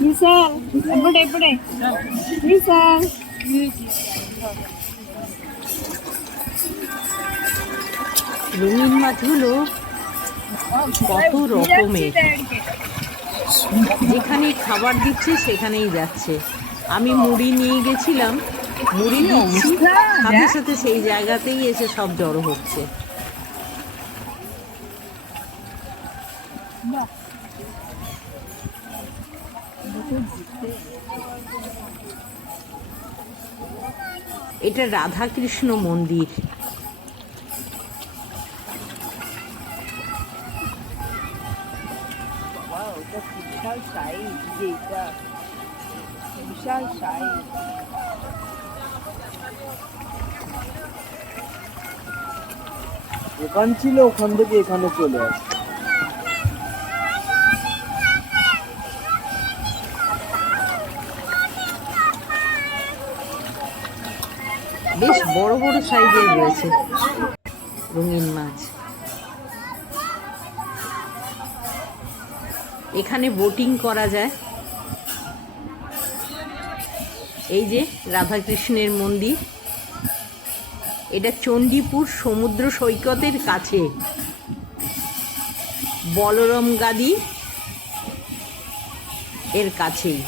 विशाल बड़े बड़े विशाल রঙিন মাছগুলো কত রকমের, যেখানেই খাবার দিচ্ছে সেখানেই যাচ্ছে। আমি মুড়ি নিয়ে গেছিলাম, মুড়ি দিচ্ছি, সাথে সাথে সেই জায়গাতেই এসে সব জড়ো হচ্ছে। এটা রাধাকৃষ্ণ মন্দির। विशाल साइज যেটা বিশাল সাইজ। দোকান ছিল, ওখান থেকে এখানে চলে আসে। বেশ বড় বড় সাইজের রয়েছে রঙিন মাছ। এখানে বোটিং করা যায়। এই যে রাধাকৃষ্ণের মন্দির, এটা চণ্ডীপুর সমুদ্র সৈকতের কাছে, বলরাম গাদি এর কাছেই।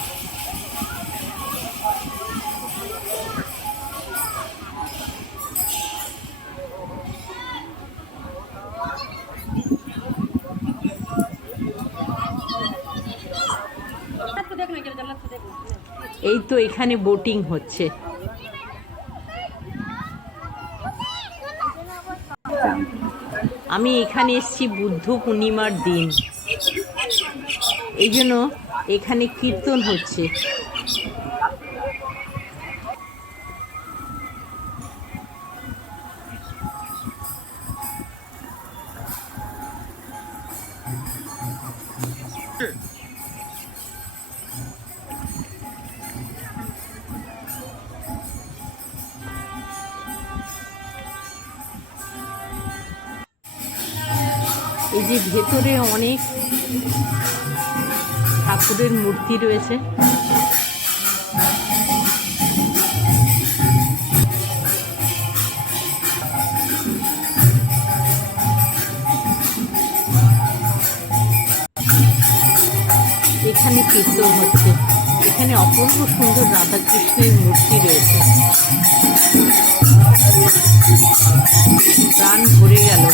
এই তো এখানে বোটিং হচ্ছে। আমি এখানে এসেছি বুদ্ধ পূর্ণিমার দিন, এই জন্য এখানে কীর্তন হচ্ছে। এই যে ভেতরে অনেক ঠাকুরের মূর্তি রয়েছে। এখানে কীর্তন হচ্ছে। এখানে অপূর্ব সুন্দর রাধাকৃষ্ণের মূর্তি রয়েছে, প্রাণ ভরে গেল।